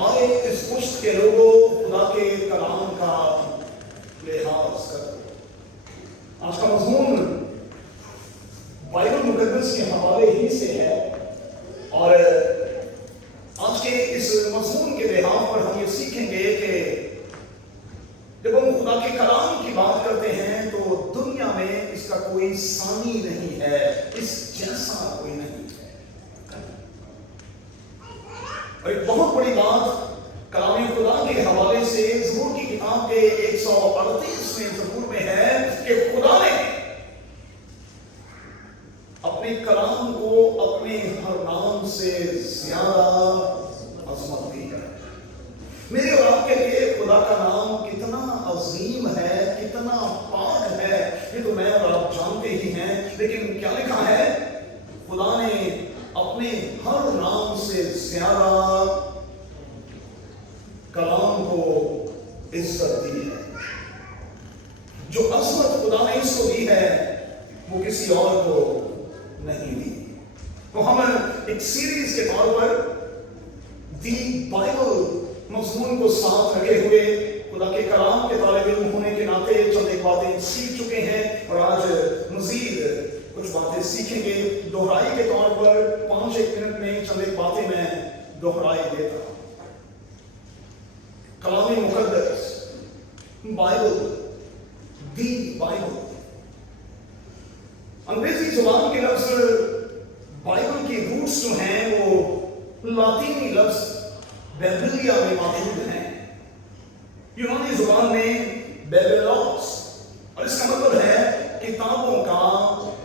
आए इस पुष्ट के लोगों खुदा के कलाम का लिहाज करो। आज का मजमून बाइबल मुकद्दस के हवाले ही से है और आज के इस मजमून के लिहाज पर हम ये सीखेंगे कि जब हम खुदा के कलाम की बात करते हैं तो दुनिया में इसका कोई सानी नहीं है, इस जैसा कोई नहीं है। और एक बहुत बड़ी बात कलाम खुदा के हवाले से ज़बूर की किताब के 138वें ज़बूर में है कि खुदा ने अपने कलाम को अपने हर नाम से ज्यादा अजमत दी है। मेरे और आपके लिए खुदा का नाम कितना अजीम है, कितना पाक है, ये तो मैं और आप जानते ही हैं। लेकिन क्या लिखा है? खुदा ने अपने हर नाम से ज्यादा कलाम को इज्जत दी है। जो अजमत खुदा ने इसको दी है वो किसी और को नहीं दी। तो हम एक सीरीज के तौर पर दी बाइबल मजमून को साथ रखे हुए खुदा के कलाम के तालिब इल्म होने के नाते चंद एक बातें सीख चुके हैं और आज मजीद कुछ बातें सीखेंगे। दोहराई के तौर पर 5-1 मिनट में चंद एक बातें मैं दोहराई देता हूं। कलाम मुकद्दस बाइबल, दी बाइबल, अंग्रेजी जुबान के लफ्ज बाइबल के रूट्स जो हैं वो लातीनी लफ्ज बेबिलिया में मौजूद हैं, यूनानी जुबान में बेबेलॉस, और इसका मतलब है किताबों का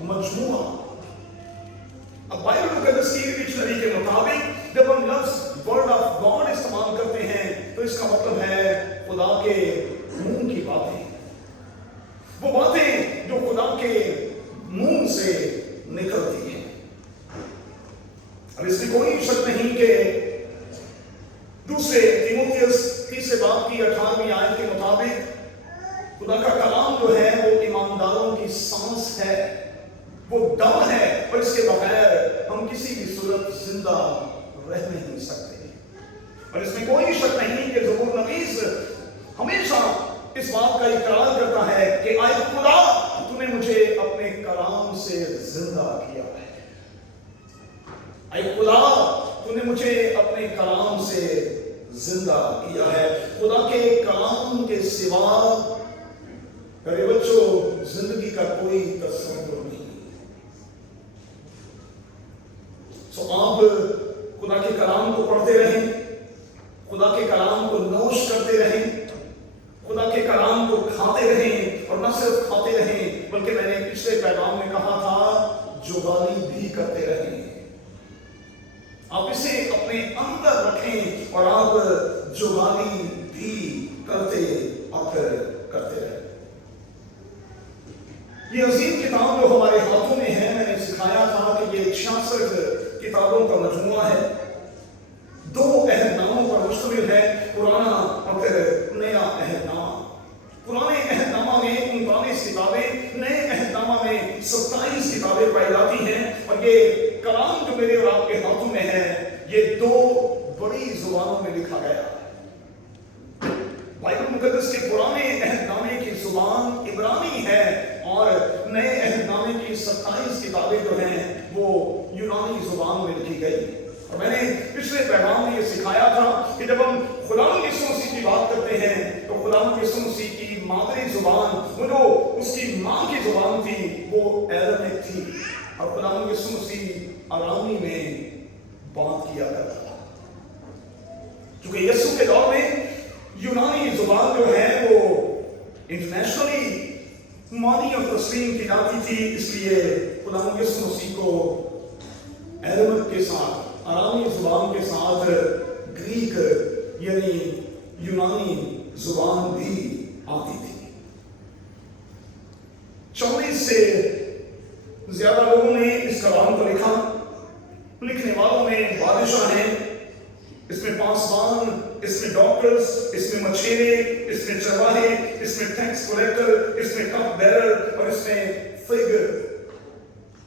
मजमूआ। अब बाइबल मुकद्दस की डिक्शनरी के मुताबिक जब हम लफ्ज वर्ड ऑफ गॉड इस्तेमाल करते हैं तो इसका मतलब है खुदा के मुंह की बातें, वो बातें जो खुदा के मुंह से निकलती हैं। अब इसमें कोई शक नहीं कि दूसरे तीमुथियुस 3 बाब की 18वीं आयत के मुताबिक खुदा का कलाम जो है वो ईमानदारों की सांस है, वो दम है, और इसके बगैर हम किसी भी सूरत जिंदा रह नहीं सकते। और इसमें कोई शक नहीं कि ज़बूर नवीस हमेशा इस बात का इकरार करता है कि आए खुदा तूने मुझे अपने कलाम से जिंदा किया है, आए खुदा तूने मुझे अपने कलाम से जिंदा किया है। खुदा के कलाम के सिवा मेरे बच्चों जिंदगी का कोई तस्वीर नहीं। तो आप खुदा के कलाम को पढ़ते रहें, खुदा के कलाम को नोश करते रहें, खुदा के कलाम को खाते रहें, और न सिर्फ खाते रहें बल्कि मैंने पिछले पैगाम में कहा था जुगाली भी करते रहें। आप इसे अपने अंदर रखें और आप जुगाली भी करते रहे। ये अजीम किताब जो हमारे हाथों में है, मैंने सिखाया था कि ये 66 किताबों का मजमूआ है, 2 अहदनामों पर मुश्तमिल है, पुराना और फिर नया अहदनामा। पुराने अहदनामा में 39 किताबें, नए अहदनामा में 27 किताबें पाई जाती हैं। और ये कलाम जो मेरे और आपके हाथों में है ये 2 बड़ी जुबानों में लिखा गया है। बाइबल मुकद्दस के पुराने अहदनामे की जुबान इब्रानी है और नए अहदनामे की 27 किताबें जो हैं वो यूनानी जुबान में लिखी गई। और मैंने पिछले पैगाम में ये सिखाया था कि जब हम खुदावंद यीशु मसीह की बात करते हैं तो खुदावंद यीशु मसीह की मादरी जुबान, वो जो उसकी माँ की जुबान थी वो अरामिक थी, और खुदावंद यीशु मसीह अरामी में बात किया करता था। क्योंकि यीशु के दौर में यूनानी जुबान जो है वो इंटरनेशनली मानी और तस्लीम की जाती थी, इसलिए खुदावंद यीशु मसीह को अरामिक के साथ, अरामी जुबान के साथ ग्रीक यानी यूनानी जुबान भी आती थी। 40 से ज्यादा लोगों ने इस कलाम को लिखा। लिखने वालों में बादशाह हैं, इसमें पासवान, इसमें डॉक्टर्स, इसमें मछेरे, इसमें चरवाहे, इसमें टैक्स कलेक्टर, इसमें कप बेरर, और इसमें फिग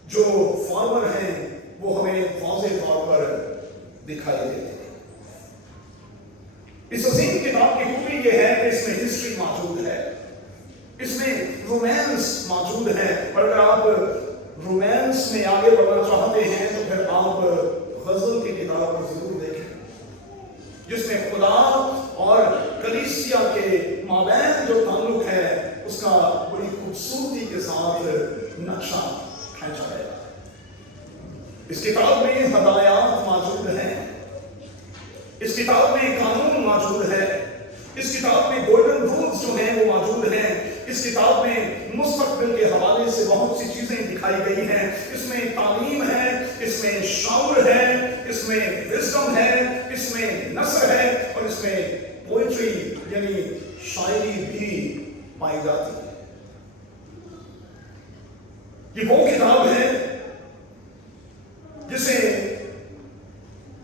जो फार्मर हैं वो हमें वाज़ेह तौर पर दिखाई देते हैं। इस अजीम किताब की खूबी ये है कि इसमें हिस्ट्री मौजूद है, इसमें रोमांस मौजूद है। और अगर आप रोमांस में आगे बढ़ना चाहते हैं तो फिर आप गजल की किताब को जरूर देखें, जिसमें खुदा और कलीसिया के माबैन जो ताल्लुक है उसका बड़ी खूबसूरती के साथ नक्शा खींचा गया। इस किताब में हदायत मौजूद हैं, इस किताब में कानून मौजूद है, इस किताब में गोल्डन रूल्स जो हैं वो मौजूद हैं, इस किताब में मुस्तकबिल के हवाले से बहुत सी चीजें दिखाई गई हैं। इसमें तालीम है, इसमें शौर है, इसमें विज़डम है, इसमें नस्र है और इसमें पोएट्री यानी शायरी भी पाई जाती है। ये वो किताब है जिसे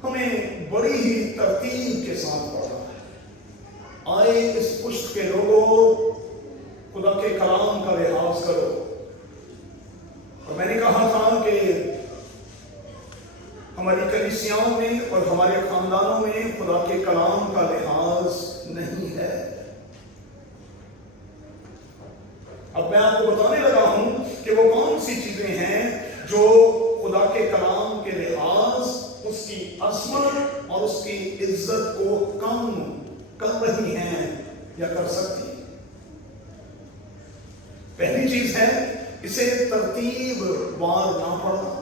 हमें बड़ी ही तरतीब के साथ पढ़ना है। आए इस पुष्ट के लोगों, खुदा के कलाम का लिहाज करो। और मैंने कहा था कि हमारी कलीसियाओं में और हमारे खानदानों में खुदा के कलाम का लिहाज नहीं है। अब मैं आपको बताने लगा हूं कि वो कौन सी चीजें हैं जो खुदा के कलाम के लिहाज, उसकी अजमत और उसकी इज्जत को कम कर रही हैं या कर सकती है। पहली चीज है इसे तरतीब वार ना पढ़ना,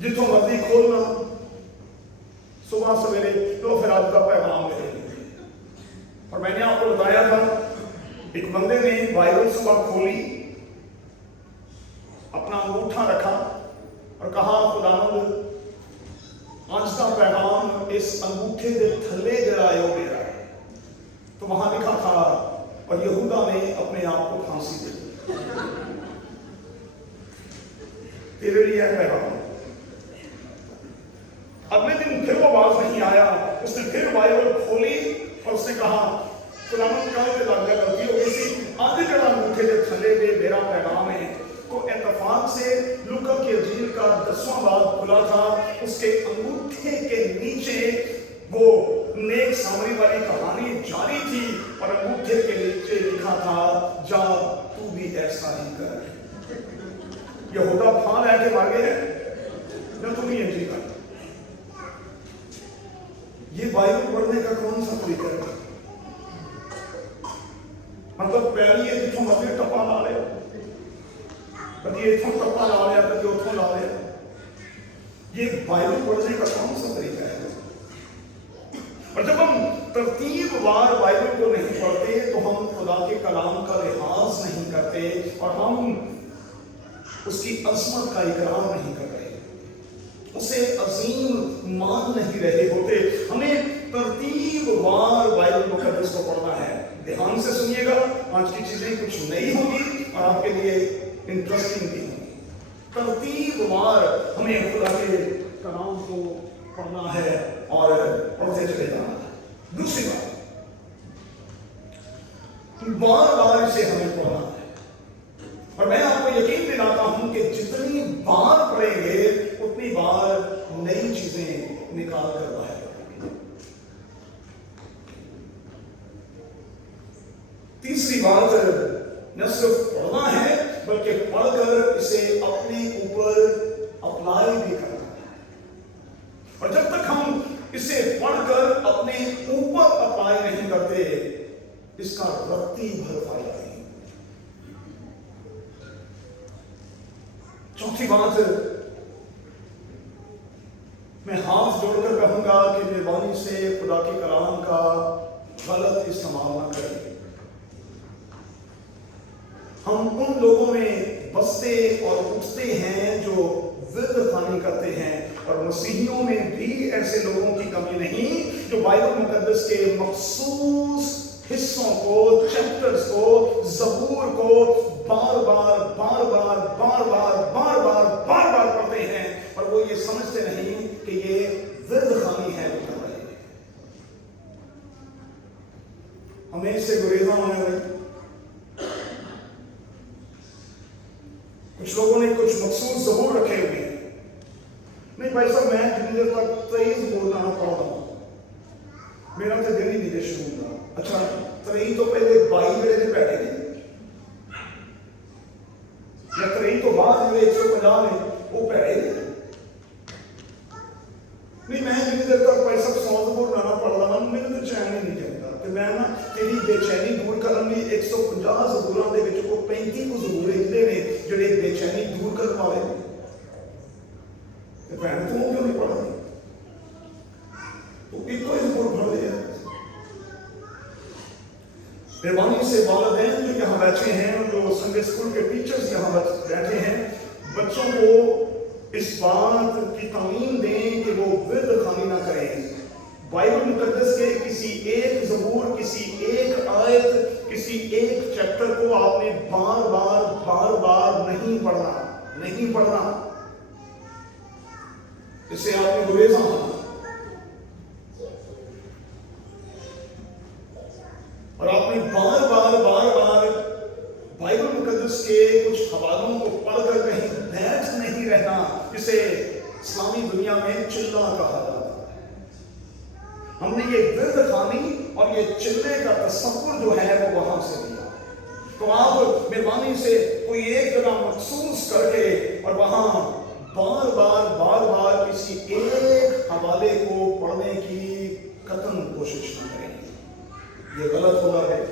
जितों मर्जी खोलना, सुबह सवेरे तो फिर आज का पैगाम मिलेगा। और मैंने आपको बताया था एक बंदे ने बाइबल सुबह खोली, अपना अंगूठा रखा और कहा खुदावंद आज का पैगाम इस अंगूठे के थले जड़ायो मेरा है। तो वहां लिखा था और यहूदा ने अपने आप को फांसी दे दी। तेरे लिए है पैगाम। अगले दिन फिर वो बात नहीं आया, उसने फिर बाइबल खोली और उसने कहा खुदावंद कल के लग गलती हो गई थी, आधे जड़ा अंगूठे के थले पे मेरा पैगाम है। तो इत्तेफाक से लूका की इंजील का 10वां बाब खुला था, उसके अंगूठे के नीचे वो नेक सामरी वाली कहानी जारी थी और अंगूठे के नीचे लिखा था जा तू भी ऐसा ही कर। यहूदा फान है कि मांगे है ना तू भी इंजील कर। ये बाइबल पढ़ने का कौन सा तरीका है? मतलब पैरी है जितों मर्जी टप्पा ला ले, कभी इथों टप्पा ला लिया, कभी उथों ला लिया। ये बाइबल पढ़ने का कौन सा तरीका है? और जब हम तरतीब वार बाइबल को नहीं पढ़ते तो हम खुदा के कलाम का लिहाज नहीं करते और हम उसकी अजमत का इकरार नहीं कर रहे, उसे अजीम मान नहीं रहे होते। हमें तरतीब वार बाइबल मुकद्दस को पढ़ना है। ध्यान से सुनिएगा, आज की चीजें कुछ नई होगी और आपके लिए इंटरेस्टिंग भी होगी। तरतीब वार हमें खुदा के कलाम को पढ़ना है और पढ़ते चले जाना है। दूसरी बात, बार बार इसे हमें पढ़ना है और मैं आपको यकीन दिलाता हूं कि जितनी बार पढ़ेंगे उतनी बार नई चीजें निकाल कर बाहर। तीसरी बात, न सिर्फ पढ़ना है बल्कि पढ़कर इसे अपने ऊपर अप्लाई भी करना है। और जब तक हम इसे पढ़कर अपने ऊपर अप्लाई नहीं करते इसका रत्ती भर फायदा नहीं। चौथी बात, मैं हाथ जोड़कर कहूंगा कि मेहरबानी से खुदा के कलाम का गलत इस्तेमाल ना करें। हम उन लोगों में बसते और उठते हैं जो विर्द खानी करते हैं और मसीहियों में भी ऐसे लोगों की कमी नहीं जो बाइबल मुकद्दस के मखसूस हिस्सों को, चैप्टर्स को, ज़बूर को बार बार बार बार बार बार बार बार बार बार पढ़ते हैं और वो ये समझते नहीं कि ये विर्द खानी है। हमें इससे गुरेजा होने लगी। कुछ लोगों ने कुछ मखसूस ज़बूर रखे हुए हैं। नहीं भाई साहब, मैं जितनी देर तक 23 बोलना ना पढ़ रहा हूं, میرا تو دل ہی نہیں شروع ہوا. اچھا 23 تو پہلے 22 جڑے نے بیٹھے نے یا 23 تو بعد جڑے 150 نے وہ پیڑے نے. نہیں میں جتنی دیر تک بھائی صاحب سونز بور نہ پڑھ رہا ہوں میرے تو چین ہی نہیں چلتا. تو میں نا تیری بے چینی دور کرنے ਲਈ 150 زبوراں دے وچ کو 35 کو زبور لکھدے نے جڑے بے چینی دور کرنے والے نے. تے بہن تو کیوں نہیں پڑھ رہی؟ تو ایک کوئی زبور پڑھ لیا. مہربانی سے والدین جو یہاں بیٹھے ہیں اور جو سنڈے اسکول کے ٹیچرز یہاں بیٹھے ہیں بچوں کو اس بات کی تعلیم دیں کہ وہ ورد خوانی نہ کریں. بائبل مقدس کے کسی ایک زبور کسی ایک آیت کسی ایک چیپٹر کو آپ نے بار بار نہیں پڑھنا. اسے آپ نے گریزاں ہونا اور آپ نے بار بائبل مقدس کے کچھ حوالوں کو پڑھ کر کہیں بیٹھ نہیں رہنا. اسے اسلامی دنیا میں چلہ کہا جاتا ہے. ہم نے یہ ورد خوانی اور یہ چلے کا تصور جو ہے وہ وہاں سے لیا. تو آپ مہربانی سے کوئی ایک جگہ مخصوص کر کے اور وہاں بار کسی ایک حوالے کو پڑھنے کی قطعاً کوشش نہ کریں. یہ غلط ہو رہا ہے.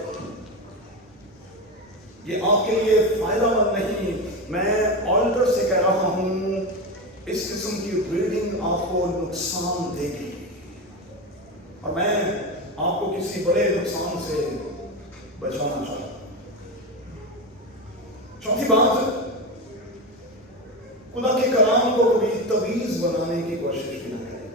یہ آپ کے لیے فائدہ مند نہیں. میں آلٹر سے کہہ رہا ہوں اس قسم کی ریڈنگ آپ کو نقصان دے گی اور میں آپ کو کسی بڑے نقصان سے بچانا چاہتا ہوں. چوتھی بات خدا کے کلام کو کبھی تویز بنانے کی کوشش بھی نہ کریں.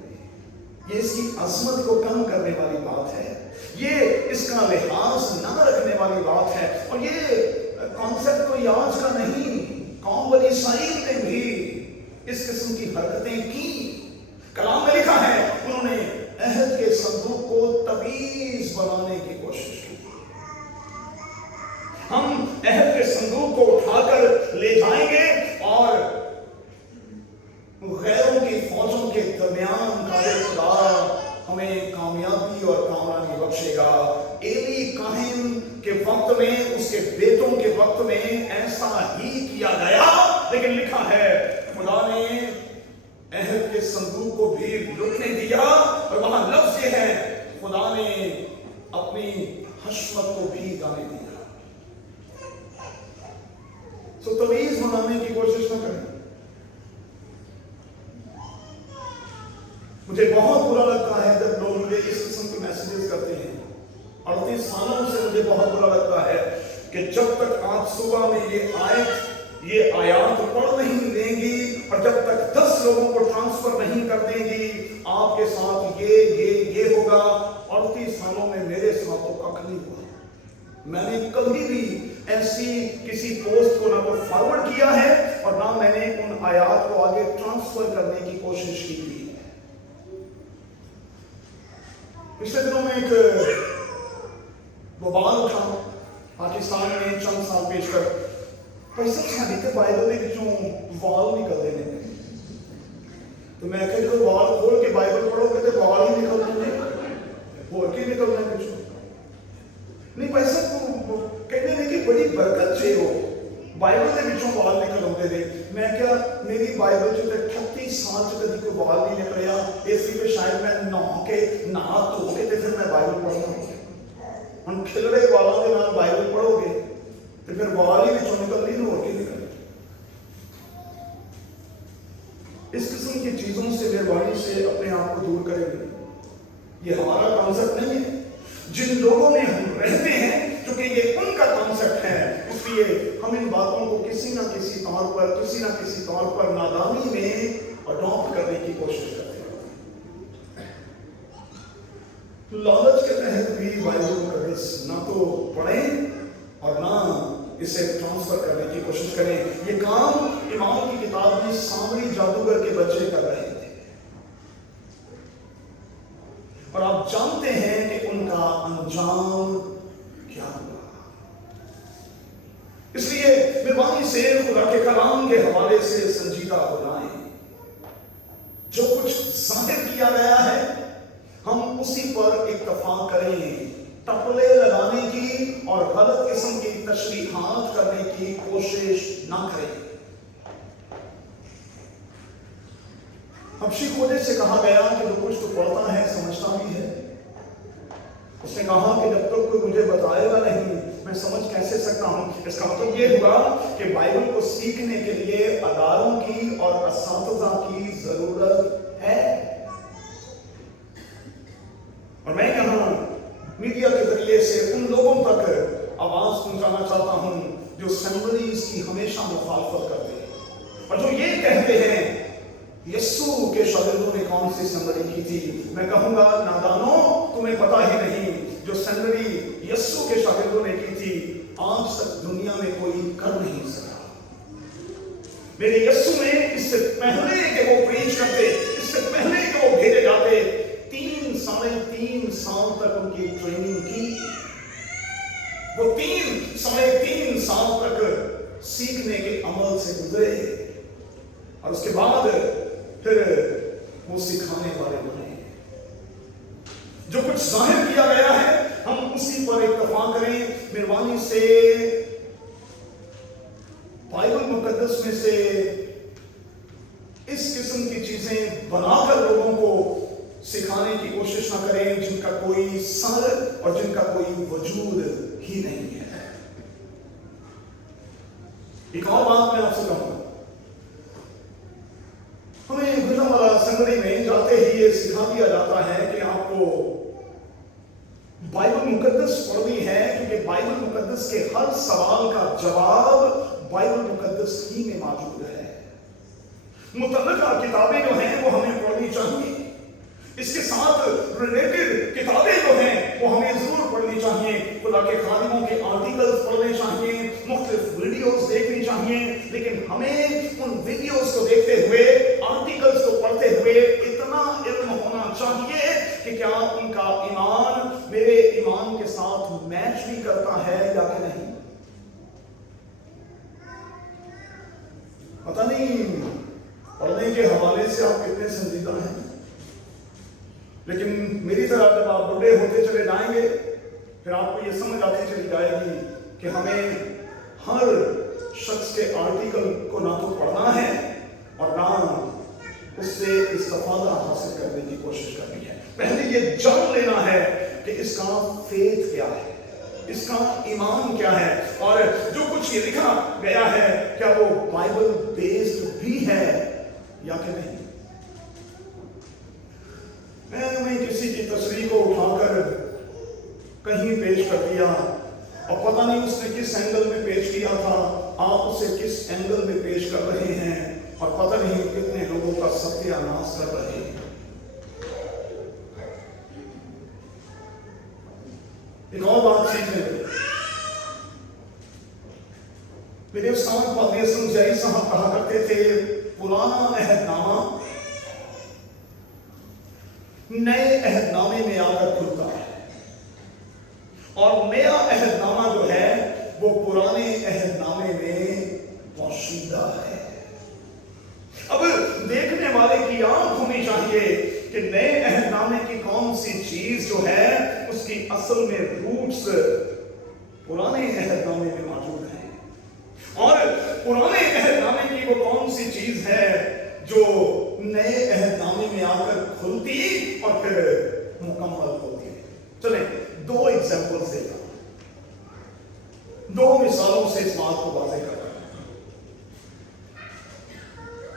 یہ اس کی عظمت کو کم کرنے والی بات ہے. یہ اس کا لحاظ نہ رکھنے والی بات ہے. اور یہ کانسیپٹ کوئی آج کا نہیں. قوم بنی اسرائیل نے بھی اس قسم کی حرکتیں کی. کلام میں لکھا ہے انہوں نے عہد کے صندوق کو تویز بنانے کی کوشش کی. ہم عہد کے صندوق کو اٹھا کر لے جائیں گے اور غیروں کی فوجوں کے درمیان خدا ہمیں کامیابی اور کامرانی بخشے گا. ایلی کاہن کے وقت میں اس کے بیٹوں کے وقت میں ایسا ہی کیا گیا. لیکن لکھا ہے خدا نے عہد کے صندوق کو بھی لٹنے دیا اور وہاں لفظ یہ ہے خدا نے اپنی حشمت کو بھی گانے دیا. سو تمیز بنانے کی کوشش نہ کریں. مجھے بہت برا لگتا ہے جب لوگ مجھے اس قسم کے میسیجز کرتے ہیں. 38 سالوں سے مجھے بہت برا لگتا ہے کہ جب تک آپ صبح میں یہ آیات پڑھ نہیں دیں گی اور جب تک 10 لوگوں کو ٹرانسفر نہیں کر دیں گی آپ کے ساتھ یہ ہوگا. 38 سالوں میں میرے ساتھ تو کچھ نہیں ہوا. میں نے کبھی بھی ایسی کسی پوسٹ کو نہ تو فارورڈ کیا ہے اور نہ میں نے ان آیات کو آگے ٹرانسفر کرنے کی کوشش کی تھی. پچھلے دنوں میں ایک وبال اٹھا پاکستان میں چند سال پیش کر پیسہ چھاڑی کے بائبل میں جو وال نکل دینے. تو میں کہ جو وال کھول کے بائبل پڑھو گے تو وال ہی نکل دیں اور کی نکلنا ہے کچھ نہیں. پیسہ کہنے لیں کہ بڑی برکت چاہیے ہو بائبل کے بچوں وال نکل ہوتے تھے. میں کیا میری بائبل جو 38 سال سے کبھی کوئی وال نہیں نکلیا. اس لیے شاید میں نہا دھو کے پھر میں بائبل پڑھوں. ہم کھلڑے والوں کے نام بائبل پڑھو گے تو پھر وال ہی بچوں نکل نہیں ہو کے نکل. اس قسم کی چیزوں سے مہربانی سے اپنے آپ کو دور کریں گے. یہ ہمارا کانسیپٹ نہیں ہے. جن لوگوں میں ہم رہتے ہیں کیونکہ یہ ان کا کانسیپٹ ہے اس لیے ہم ان باتوں کو کسی نہ کسی طور پر نادانی میں اڈاپٹ کرنے کی کوشش کرتے ہیں. لالچ کے تحت بھی بائبل مقدس نہ تو پڑھیں اور نہ اسے ٹرانسفر کرنے کی کوشش کریں. یہ کام امام کی کتاب میں سامری جادوگر کے بچے کر رہے تھے اور آپ جانتے ہیں کہ ان کا انجام کیا ہوا. اس لیے مہربانی سے خدا کے کلام کے حوالے سے سنجیدہ ہو جائیں. جو کچھ ظاہر کیا گیا ہے ہم उसी पर इत्तफाक करें, टपले लगाने की और गलत किस्म की तशरीहात करने की कोशिश ना करें। हबशी खोजे से कहा गया कि जो कुछ तो पढ़ता है समझता भी है। उसने कहा कि जब तक कोई मुझे बताएगा नहीं मैं समझ कैसे सकता हूं। इसका मतलब ये हुआ कि बाइबल को सीखने के लिए अदारों की और असातिज़ा की जरूरत है। और मैं यहाँ मीडिया के जरिए से उन लोगों तक आवाज पहुंचाना चाहता हूं जो सेंबरीज की हमेशा मुखालफत करते हैं और जो ये कहते हैं यीशु के शागिर्दों ने कौन सी सेंबरी की थी। मैं कहूंगा नादानो, तुम्हें पता ही नहीं जो सेंबरी यीशु के शागिर्दों ने की थी आज तक दुनिया में कोई कर नहीं सका। मेरे यीशु ने इससे पहले कि वो प्रीच करते, इससे पहले कि वो भेजे जाते, 3-3.5 साल तक उनकी ट्रेनिंग की। वो 3-3.5 साल तक सीखने के अमल से गुजरे और उसके बाद फिर वो सिखाने वाले बने। जो कुछ जाहिर किया गया है हम उसी पर इत्तफाक करें। मेहरबानी से बाइबल मुकद्दस में से इस किस्म की चीजें बनाकर लोगों को सिखाने की कोशिश ना करें जिनका कोई सर और जिनका कोई वजूद ही नहीं है। एक और बात मैं आपसे कहूंगा, हमें गुजरावाला संगरी में जाते ही ये सिखा दिया जाता है कि आपको बाइबल मुकद्दस पढ़नी है क्योंकि बाइबल मुकद्दस के हर सवाल का जवाब बाइबल मुकद्दस ही में मौजूद है। मुतल्लिका किताबें जो हैं वो हमें पढ़नी चाहिए। इसके साथ रिलेटेड किताबें जो हैं वो हमें जरूर पढ़नी चाहिए। खुदा के खादिमों के आर्टिकल्स पढ़ने चाहिए, मुख्तलिफ वीडियोस देखनी चाहिए, लेकिन हमें उन वीडियोस को देखते हुए, आर्टिकल्स को पढ़ते हुए इतना इल्म होना चाहिए कि क्या उनका ईमान मेरे ईमान के साथ मैच भी करता है या कि नहीं। पता नहीं पढ़ने के हवाले से आप कितने संजीदा हैं, लेकिन मेरी तरह जब आप बूढ़े होते चले जाएंगे फिर आपको ये समझ आती चली जाएगी कि हमें हर शख्स के आर्टिकल को ना तो पढ़ना है और ना उससे इस्तेफादा हासिल करने की कोशिश करनी है। पहले ये जान लेना है कि इसका फेथ क्या है, इसका ईमान क्या है और जो कुछ ये लिखा गया है क्या वो बाइबल बेस्ड भी है या कि नहीं। मैंने किसी की तस्वीर को उठाकर कहीं पेश कर दिया और पता नहीं उसने किस एंगल में पेश किया था, आप उसे किस एंगल में पेश कर रहे हैं और पता नहीं कितने लोगों का सत्यानाश कर रहे हैं। एक और बात सीखने में मेरे उस्ताद पादरी असलम जैदी साहब कहा करते थे, पुराना अहदनामा नए अहदनामे में आकर खुलता है और नया अहदनामा जो है वो पुराने अहदनामे में पोशीदा है। अब देखने वाले की आंख होनी चाहिए कि नए अहदनामे की कौन सी चीज जो है उसकी असल में रूट्स पुराने अहदनामे में मौजूद है और पुराने अहदनामे की वो कौन सी चीज है जो नए अहदनामे में आकर खुलती और फिर मुकम्मल होती है। चलें 2 एग्जाम्पल्स देगा, 2 मिसालों से इस बात को वाज़ेह कर रहा हूं।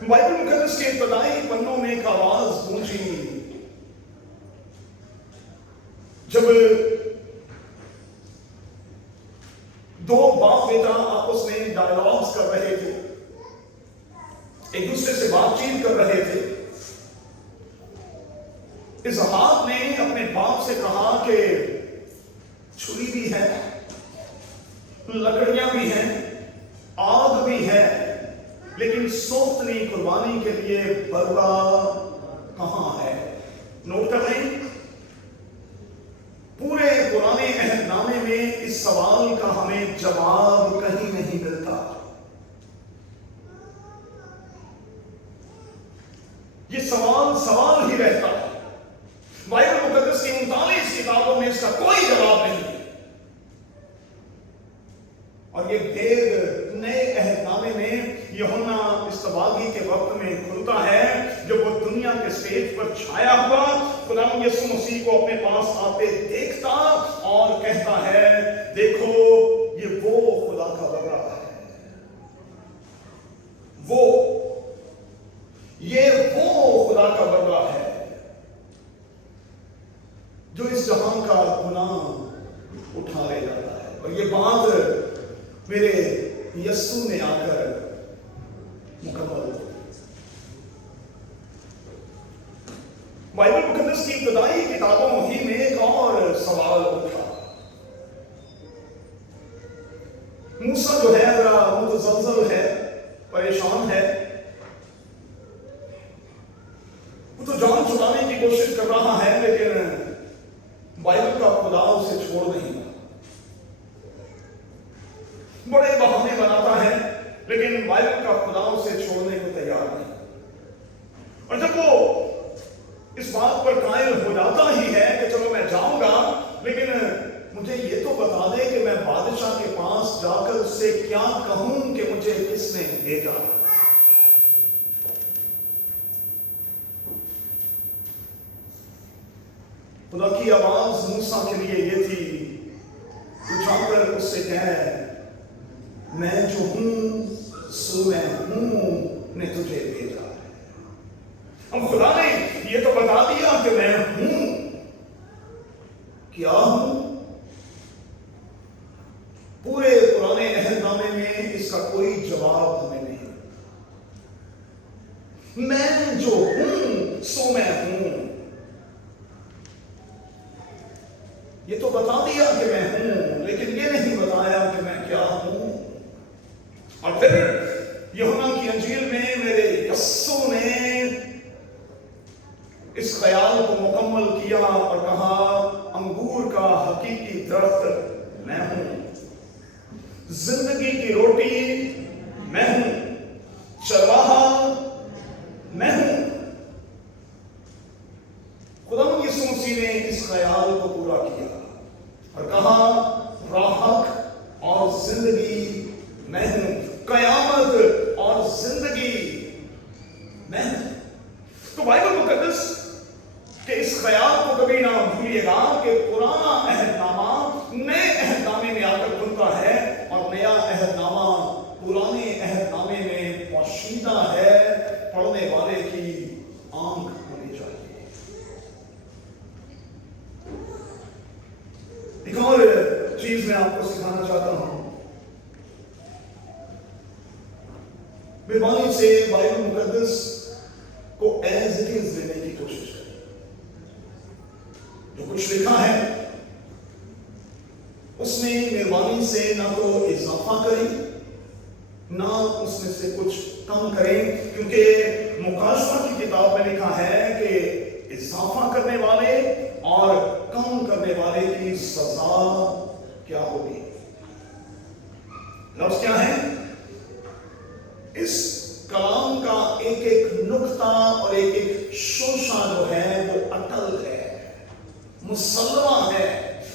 बाइबल मुकद्दस के इब्तदाई पन्नों में एक आवाज गूंजी जब 2 बाप बेटा आपस में डायलॉग्स कर रहे थे, एक दूसरे से बातचीत कर रहे थे। इसहाक ने अपने बाप से कहा कि छुरी भी है, लकड़ियां भी हैं, आग भी है, लेकिन सोख्तनी कुर्बानी के लिए बरवा कहां है। नोट कर लें, पूरे पुराने अहदनामे में इस सवाल का हमें जवाब कहीं नहीं मिलता। ये सवाल ही रहता है। बाइबल मुकद्दस की स्टेज पर छाया हुआ खुदा यीशु मसीह को अपने पास आते देखता और कहता है, देखो ये वो खुदा का बंदा है, ये वो खुदा का बंदा है जो इस जहां का गुनाह उठा ले जाता है। और ये बात मेरे यीशु ने आकर मुकम्मल। बाइबल मुकद्दस की इब्तदाई किताबों ही में एक और सवाल उठा। मूसा जो है जरा मुतज़लज़ल है, परेशान है, वो तो जान छुड़ाने की कोशिश कर रहा है, लेकिन बाइबल का खुदा उसे छोड़ नहीं रहा। बड़े बहाने बनाता है, लेकिन बाइबल का खुदा उसे छोड़ने को तैयार नहीं। और जब वो इस बात पर कायल हो जाता ही है कि चलो मैं जाऊंगा, लेकिन मुझे ये तो बता दे कि मैं बादशाह के पास जाकर उससे क्या कहूं कि मुझे किसने भेजा। खुदा की आवाज मूसा के लिए ये थी, तू जाकर उससे कह, मैं जो हूं सो मैं हूं ने तुझे भेजा है। अब खुदा ने ये तो बता दिया कि मैं हूं, क्या हूं? पूरे पुराने अहदनामे में इसका कोई जवाब हमें नहीं। मैं जो हूं सो मैं हूं, ये तो बता दिया कि मैं हूं, लेकिन ये नहीं बताया कि मैं क्या हूं। और फिर यूहन्ना की अंजील में मेरे यीशु ने इस ख्याल को मुकम्मल किया और कहा, अंगूर का हकीकी दरख्त मैं हूं, जिंदगी की रोटी मैं हूं, चरवाहा मैं हूं। खुदा यीशु मसीह ने इस ख्याल को पूरा किया और कहा, राहत और जिंदगी मैं हूं, कयामत और जिंदगी मैं हूं। तो बाइबल मुकद्दस के इस ख्याल को कभी ना भूलिएगा कि पुराना अहदनामा नए अहदनामे में आकर खुलता है और नया अहदनामा पुराने अहदनामे में पोशीदा है। पढ़ने वाले की आंख होनी चाहिए। एक और चीज मैं आपको सिखाना चाहता हूं। मेहरबानी से बाइबल मुकद्दस को एज इट इज लेने की कोशिश करें। जो कुछ लिखा है उसमें मेहरबानी से ना तो इजाफा करें ना उसमें से कुछ कम करें, क्योंकि मुकाशवा की किताब में लिखा है कि इजाफा करने वाले और कम करने वाले की सजा क्या होगी। लफ्ज क्या है? इस कलाम का एक एक नुक्ता और एक एक शोशा जो है वो अटल है, मुसल्लमा है,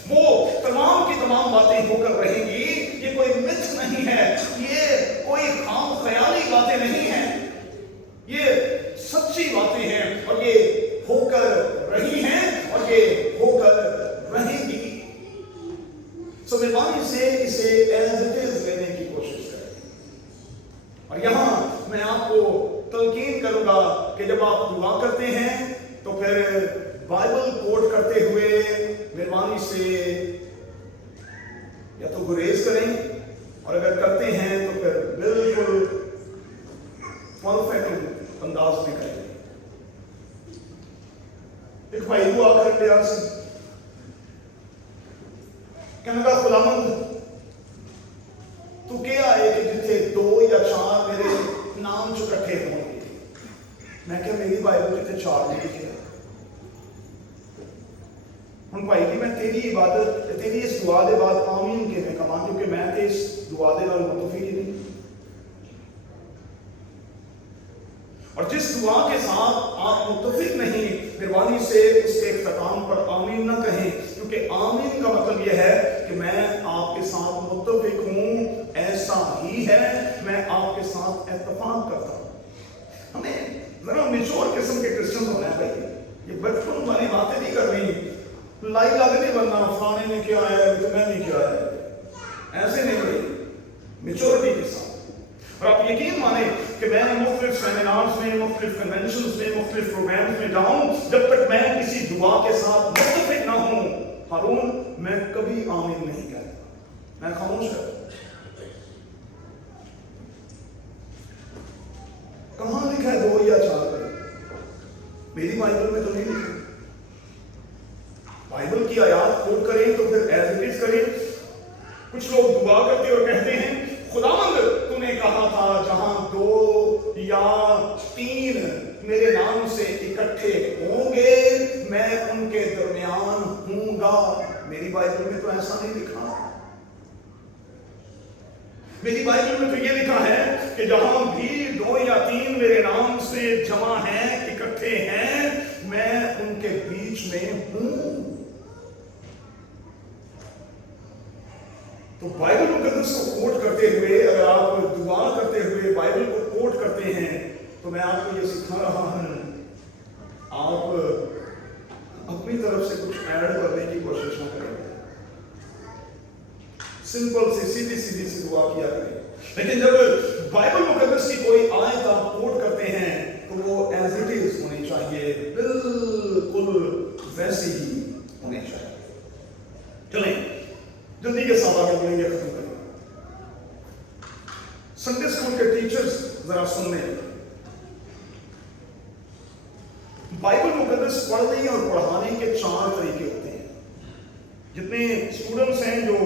वो तमाम की तमाम बातें होकर रहेंगी। ये कोई मिथ नहीं है, ये कोई खाम ख्याली बातें नहीं हैं, ये सच्ची बातें हैं और ये होकर रही हैं और ये होकर रहेंगी। सो मेहरबानी से इसे एज इट इज लेने की कोशिश करें। और यहां मैं आपको तलकीन करूंगा कि जब आप दुआ करते हैं तो फिर बाइबल कोट करते हुए मेहरबानी से या तो गुरेज करें, और अगर करते हैं तो फिर बिल्कुल परफेक्ट अंदाज में करें। एक भाई को आकर प्यार से कहने का, खुदावंद तू क्या है कि जिथे 2 या 4 मेरे नाम जो इकट्ठे होंगे। मैं क्या, मेरी बाइबल जिथे 4 नहीं लिखे हूं भाई जी, मैं तेरी इबादत तेरी इस दुआ दे बाद आमीन किवें कहां, क्योंकि मैं ते इस दुआ दे नाल मुतफिक ही नहीं। और जिस दुआ के साथ आप मुतफिक नहीं, मेहरबानी से उसके इख्तिताम पर आमीन ना कहें, क्योंकि आमीन का मतलब यह है कि मैं आपके साथ मुतफिक हूं, ऐसा ही है, मैं आपके साथ इत्तेफाक करता हूं। हमें जरा मेच्योर किस्म के क्रिश्चियन होना है। लाई लगने बनना, फलाने ने क्या है तो मैंने क्या है, ऐसे नहीं भाई, मेच्योरिटी के साथ। और आप यकीन माने कि मैं मुख्तलिफ सेमिनार्स में, मुख्तलिफ कन्वेंशंस में, मुख्तलिफ प्रोग्राम्स में जाऊं, जब तक मैं किसी दुआ के साथ मुत्तफिक ना हूं, हारून, मैं कभी आमीन नहीं कहता, मैं खामोश करता। कहां लिखा है 2 या 4 में? मेरी बाइबल में तो नहीं लिखा। बाइबल की आयत कोट करें तो फिर एज इट इज करें। कुछ लोग दुआ करते और कहते हैं, खुदावंद तूने कहा था जहां 2 या 3 मेरे नाम से इकट्ठे होंगे मैं उनके दरमियान हूंगा। मेरी बाइबल में तो ऐसा नहीं लिखा। मेरी बाइबल में तो ये लिखा है कि जहां भी 2 या 3 मेरे नाम से जमा हैं, इकट्ठे हैं, मैं उनके बीच में हूं। तो बाइबल मुकद्दस को कोट करते हुए, अगर आप दुआ करते हुए बाइबल को कोट करते हैं, तो मैं आपको ये सिखा रहा हूं, आप अपनी तरफ से कुछ ऐड करने की कोशिश ना करें। सिंपल सी सीधी सी दुआ किया करें। लेकिन जब बाइबल मुकद्दस की कोई आयत आप कोट करते हैं तो वो एज इट इज होनी चाहिए, बिल्कुल वैसी ही होनी चाहिए। चलें जल्दी के साथ आगे बढ़ेंगे, खत्म करेंगे। संडे स्कूल के टीचर्स जरा सुनने, बाइबल मुकद्दस पढ़ने और पढ़ाने के 4 तरीके होते हैं। जितने स्टूडेंट्स हैं जो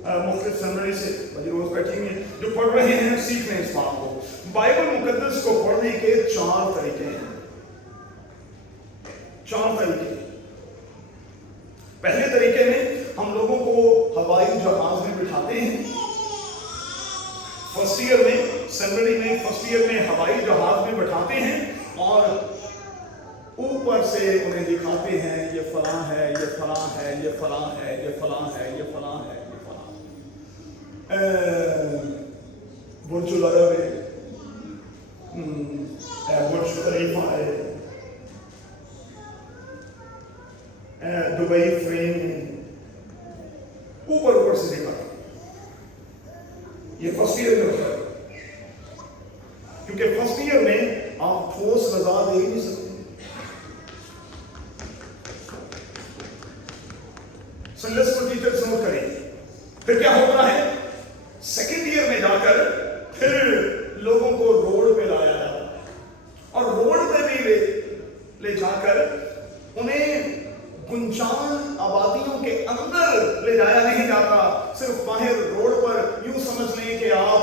मुख्तलिफ सेमिनरी से रोज बैठेंगे, जो पढ़ रहे हैं, सीख रहे हैं इस बात को, बाइबल मुकद्दस को पढ़ने के 4 तरीके हैं। 4 तरीके। पहले तरीके में हम लोगों को हवाई जहाज में बिठाते हैं। फर्स्ट ईयर में, सेमिनरी में फर्स्ट ईयर में हवाई जहाज में बिठाते हैं और ऊपर से उन्हें दिखाते हैं ये फलां है, ये फलां है, ये फलां है, ये फलां है, ये फलां है, ये फलां है। बुर्ज अल अरब है, बुर्ज खलीफा है, दुबई फ्रेम है, ऊपर से दिखाते। ये फर्स्ट ईयर में होता है, क्योंकि फर्स्ट ईयर में आप ठोस रजा दे ही नहीं सकते। संडे स्कूल टीचर्स नोट करें। फिर क्या होता है, सेकेंड ईयर में जाकर फिर लोगों को रोड पे लाया जाता है और रोड पे भी ले जाकर उन्हें गुंजान आबादियों के अंदर ले जाया नहीं जाता। सिर्फ बाहर रोड पर यूं समझ लें कि आप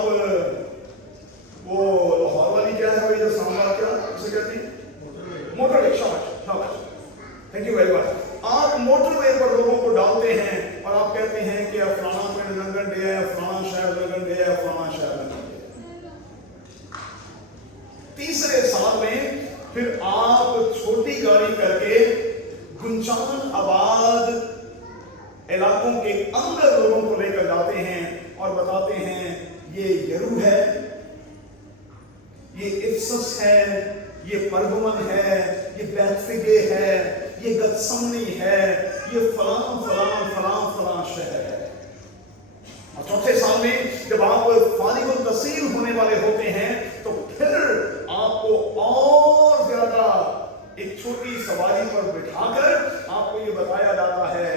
वो लाहौर वाली क्या है, जो सामने क्या उसे कहती है, मोटरवे। शाबाश, थैंक यू वेरी मच। आप मोटरवे पर लोगों को डालते हैं और आप कहते हैं कि फलाना पिंड लंदन डे है, फलाना शहर लंदन डे है, फलाना शहर लंदन डे। तीसरे साल में फिर आप छोटी गाड़ी करके गुंजान आबाद इलाकों के अंदर लोगों को लेकर जाते हैं और बताते हैं ये यरू है, ये इफ्सस है, ये परगमन है, ये बैतफगे है, ये गतसमनी है, ये फलां फलां फलां फलां शहर है। और चौथे साल में जब आप फारिगुल तहसील होने वाले होते हैं तो फिर आपको और ज्यादा एक छोटी सवारी पर बिठाकर आपको ये बताया जाता है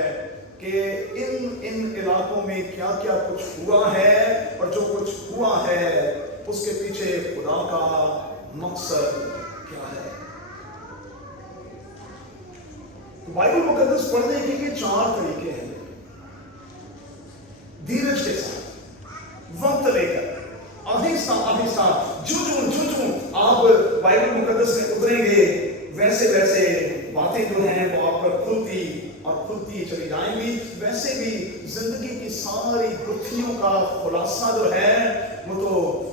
कि इन इलाकों में क्या क्या कुछ हुआ है और जो कुछ हुआ है उसके पीछे खुदा का मकसद क्या है। तो बाइबल मुकद्दस पढ़ने के लिए 4 तरीके हैं। धीरज के साथ, वक्त लेकर, आहिस्ता आहिस्ता, जूं आप बाइबल मुकद्दस में उतरेंगे, वैसे वैसे बातें जो हैं वो आप पर खुलती और खुलती चली जाएंगी। वैसे भी जिंदगी की सारी गुत्थियों का खुलासा जो है वो तो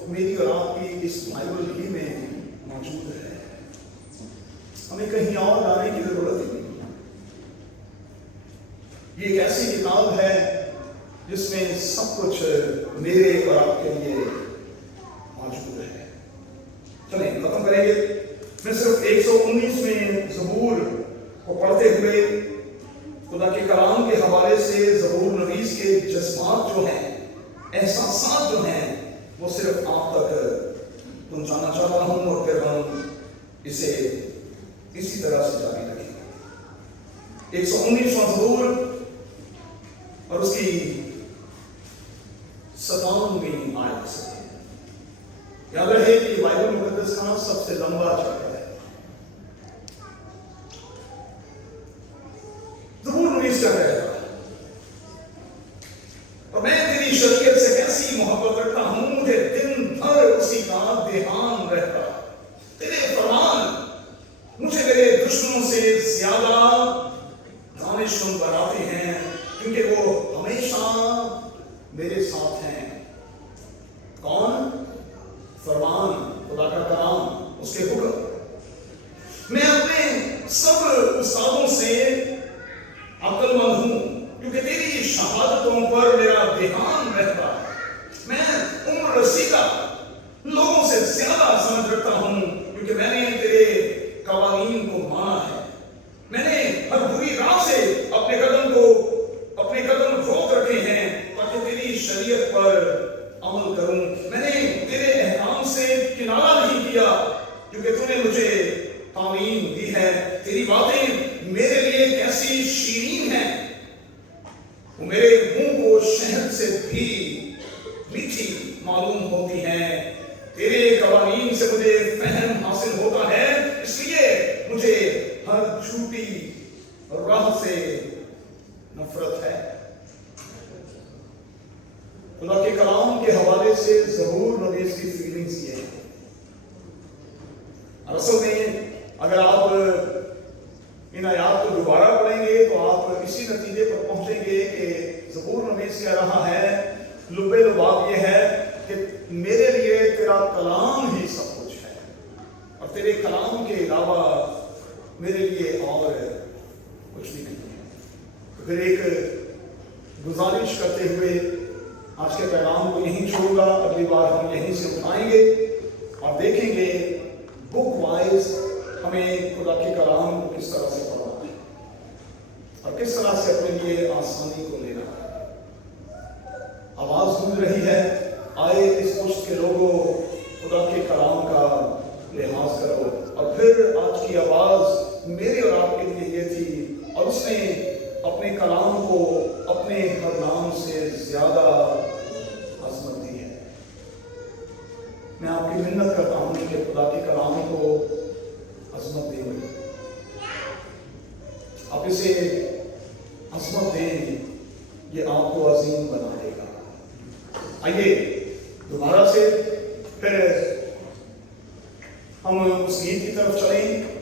मेरी और आपकी इस बाइबल ही में मौजूद है। हमें कहीं और जाने की जरूरत ही नहीं। ये एक ऐसी किताब है जिसमें सब कुछ मेरे और आपके लिए मौजूद है। चलिए खत्म करेंगे। मैं सिर्फ 119 में ज़बूर को पढ़ते हुए खुदा के 119वां ज़बूर और उसकी 57वीं आयत से। याद रहे कि बाइबल मुकद्दस का सबसे लंबा चैप्टर है। ज़बूर 19 का है, और मैं तेरी शरीयत से कैसी मोहब्बत रखता हूं, मुझे दिन भर उसी का ध्यान रहता। तेरे फरमान मुझे मेरे दुश्मनों से ज्यादा दानिशमंद बनाते हैं, क्योंकि वो हमेशा मेरे साथ हैं। कौन? फरमान, खुदा का कलाम, उसके हुक्म। मैं अपने सब उस्तादों से अक्लमंद हूं, क्योंकि तेरी शहादतों पर मेरा ध्यान रहता। मैं उम्र रसीदा लोगों से ज्यादा समझ रखता हूं, क्योंकि मैंने तेरे कवानीन को माना है। मैंने हर बुरी राह से अपने कदम रोक रखे हैं, ताकि तेरी शरीयत पर अमल करूं। मैंने तेरे एहकाम से किनारा नहीं किया, क्योंकि तूने मुझे तालीम दी है। तेरी बातें मेरे लिए कैसी शीरीन हैं, वो मेरे मुंह को शहद से भी मीठी मालूम होती हैं। तेरे कवानीन से मुझे फहम हासिल होता है, इसलिए मुझे हर झूठी राह से नफरत है। खुदा के कलाम के हवाले से ज़बूर नवीस की फीलिंग्स ये है। असल में अगर आप इन आयात को दोबारा पढ़ेंगे तो आप इसी नतीजे पर पहुंचेंगे कि ज़बूर नवीस कह रहा है, लुब्बे लुबाब ये है कि मेरे लिए तेरा कलाम ही सब कुछ है, और तेरे कलाम के अलावा मेरे लिए और कुछ भी नहीं है। तो फिर एक गुजारिश करते हुए आज के पैगाम को यहीं छोड़ूंगा। अगली बार हम यहीं से उठाएंगे और देखेंगे बुक वाइज हमें खुदा के कलाम को किस तरह से पढ़ना है और किस तरह से अपने लिए आसानी को लेना है। आवाज गूंज रही है, आए इस पुष्ट के लोगों, खुदा के कलाम का लिहाज करो। और फिर आज की आवाज मेरे और आपके लिए ये थी, और उसने अपने कलाम को अपने हर नाम से ज्यादा अजमत दी है। मैं आपकी मिन्नत करता हूं कि खुदा के कलाम को अजमत देंगे, आप इसे अजमत दें, ये आपको अजीम बना देगा। आइए दोबारा से फिर हम उस गीत की तरफ चलें।